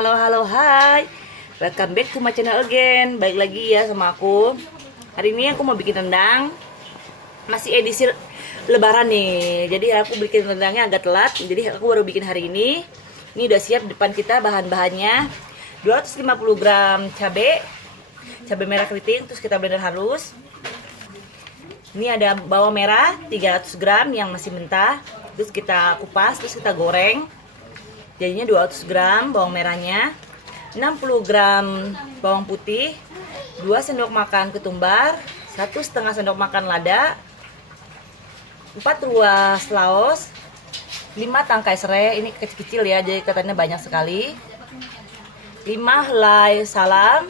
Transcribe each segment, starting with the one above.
halo, hai. Welcome back to my channel again. Balik lagi ya sama aku. Hari ini aku mau bikin rendang. Masih edisi lebaran nih. Jadi aku bikin rendangnya agak telat. Jadi aku baru bikin hari ini. Ini udah siap depan kita bahan-bahannya. 250 gram cabai merah keriting, terus kita blender halus. Ini ada bawang merah 300 gram yang masih mentah. Terus kita kupas, terus kita goreng. Jadinya 200 gram bawang merahnya, 60 gram bawang putih, 2 sendok makan ketumbar, 1,5 sendok makan lada, 4 ruas laos, 5 tangkai serai, ini kecil-kecil ya, jadi katanya banyak sekali, 5 helai salam,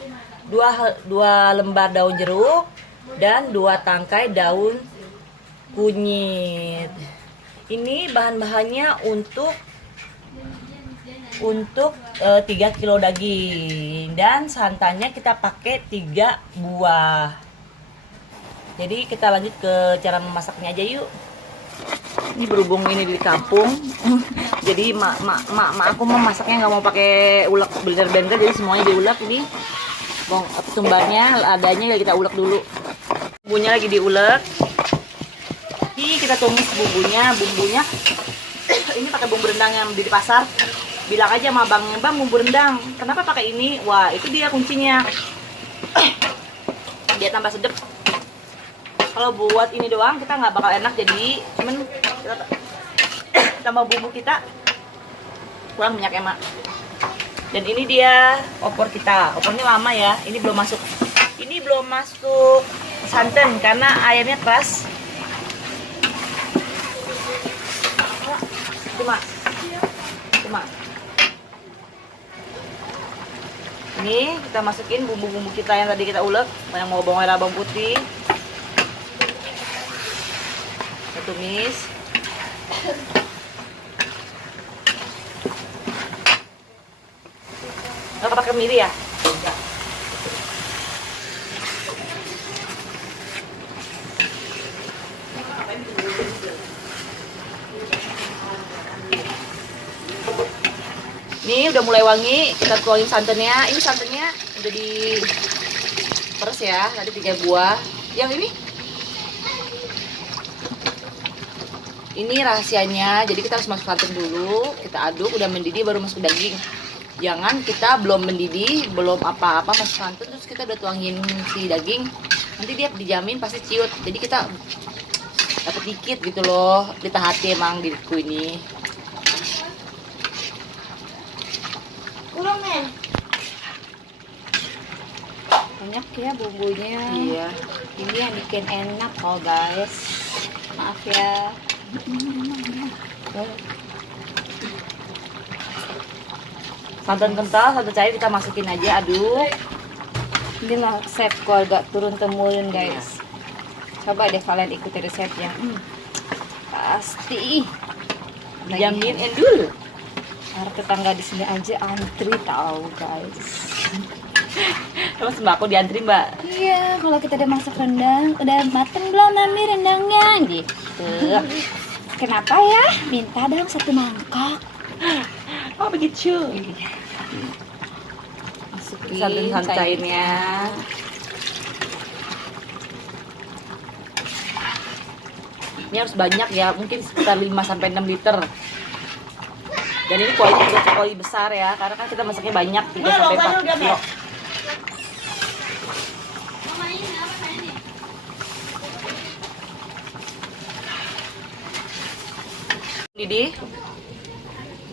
2 lembar daun jeruk, dan 2 tangkai daun kunyit. Ini bahan-bahannya untuk 3 kilo daging, dan santannya kita pakai 3 buah. Jadi kita lanjut ke cara memasaknya aja yuk. Ini berhubung ini di kampung, jadi mak aku memasaknya nggak mau pakai ulek blender, jadi semuanya diulek. Ini bawang ketumbarnya, ladanya kita ulek dulu. Bumbunya lagi diulek. Ini kita tumis bumbunya. Ini pakai bumbu rendang yang di pasar. Bilang aja sama bang bumbu rendang, kenapa pakai ini? Wah, itu dia kuncinya. Dia tambah sedap. Kalau buat ini doang kita nggak bakal enak, jadi cuman kita tambah bumbu kita kurang minyak emak. Dan ini dia opor kita. Opornya lama ya, ini belum masuk santan karena ayamnya keras. Cuma ini kita masukin bumbu-bumbu kita yang tadi kita ulek, yang mau bawang merah, bawang putih, kita tumis. Nggak pakai kemiri ya? Ini udah mulai wangi, kita tuangin santannya. Ini santannya udah di peres ya, tadi 3 buah. Yang ini rahasianya, jadi kita harus masuk santan dulu, kita aduk, udah mendidih baru masuk daging. Jangan kita belum mendidih, belum apa-apa masuk santan, terus kita udah tuangin si daging, nanti dia dijamin pasti ciut. Jadi kita dapat dikit gitu loh, ditahati emang diriku ini. Banyak ya bumbunya. Iya. Ini yang bikin enak kok guys. Maaf ya. Santan kental, santan cair kita masukin aja, aduk. Ini lah resep keluarga turun temurun guys. Coba deh kalian ikuti resepnya. Pasti. Jamin endul. Para tetangga di sini aja antri tahu guys. Terus sembako diantri mbak. Iya, kalau kita udah masak rendang, udah mateng belum mami rendangnya gitu. Kenapa ya? Minta dong 1 mangkok. Oh begitu. Masukin Santan cairnya. Ini harus banyak ya, mungkin sekitar 5-6 liter. Dan ini kualinya juga koli besar ya, karena kan kita masaknya banyak, 3-4 kilo.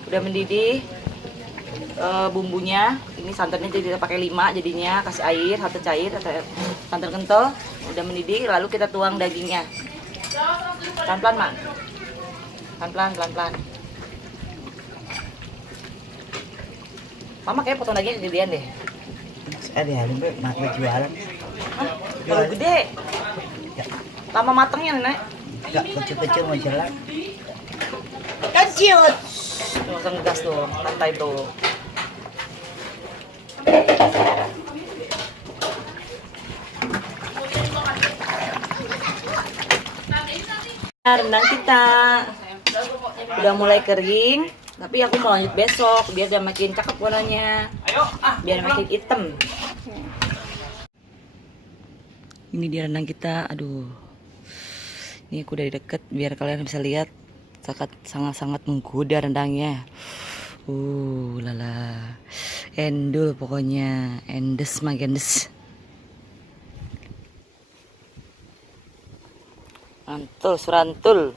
Udah mendidih bumbunya. Ini santannya jadi kita pakai 5, jadinya kasih air, satu cair, santan kental. Udah mendidih, lalu kita tuang dagingnya. Pelan-pelan mak, pelan-pelan. Mama kayak potong dagingnya gedean deh. Ada ya, mak jualan. Hah? Kalau gede, lama matangnya nenek. Enggak kecil-kecil mau jalan. Kecil. Langsung gas tuh, santai tuh. Rendang kita udah mulai kering. Tapi aku mau lanjut besok biar dia makin cakep warnanya. Biar makin hitam. Ini dia rendang kita. Aduh. Ini aku dari deket biar kalian bisa lihat sangat-sangat menggoda rendangnya. Lala. Endul pokoknya. Endes magendes. Mantul, surantul.